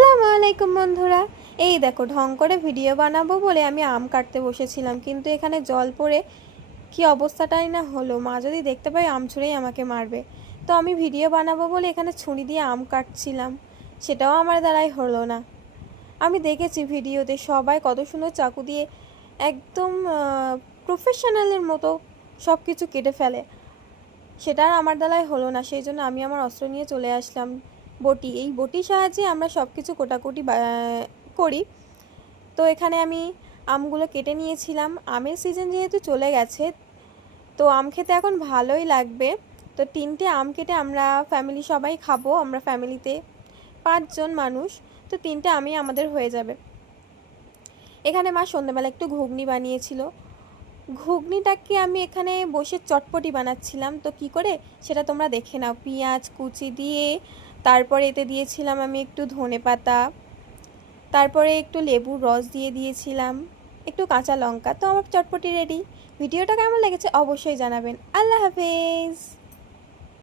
আসসালামু আলাইকুম বন্ধুরা। এই দেখো, ঢং করে ভিডিও বানাবো বলে আমি আম কাটতে বসেছিলাম, কিন্তু এখানে জল পড়ে কি অবস্থাটাই না হলো। মা যদি দেখতে পাই আম ছুঁড়েই আমাকে মারবে। তো আমি ভিডিও বানাবো বলে এখানে ছুরি দিয়ে আম কাটছিলাম, সেটাও আমার দ্বারাই হলো না। আমি দেখেছি ভিডিওতে সবাই কত সুন্দর চাকু দিয়ে একদম প্রফেশনালের মতো সব কিছু কেটে ফেলে, সেটা আর আমার দ্বারাই হলো না। সেই জন্য আমি আমার অস্ত্র নিয়ে চলে আসলাম, বটি। এই বটির সাহায্যে আমরা সব কিছু কোটাকুটি করি। তো এখানে আমি আমগুলো কেটে নিয়েছিলাম। আমের সিজন যেহেতু চলে গেছে, তো আম খেতে এখন ভালোই লাগবে। তো 3টে আম কেটে আমরা ফ্যামিলি সবাই খাবো। আমরা ফ্যামিলিতে 5 জন মানুষ, তো 3টে আমই আমাদের হয়ে যাবে। এখানে মা সন্ধ্যাবেলা একটু ঘুগনি বানিয়েছিল। ঘুগনিটাকে আমি এখানে বসে চটপটি বানাচ্ছিলাম। তো কি করে সেটা তোমরা দেখে নাও। পেঁয়াজ কুচি দিয়ে, তারপরে এতে দিয়েছিলাম আমি একটু ধনেপাতা, তারপরে একটু লেবুর রস দিয়ে দিয়েছিলাম, একটু কাঁচা লঙ্কা। তো আমার চটপটি রেডি। ভিডিওটা কেমন লেগেছে অবশ্যই জানাবেন। আল্লাহ হাফেজ।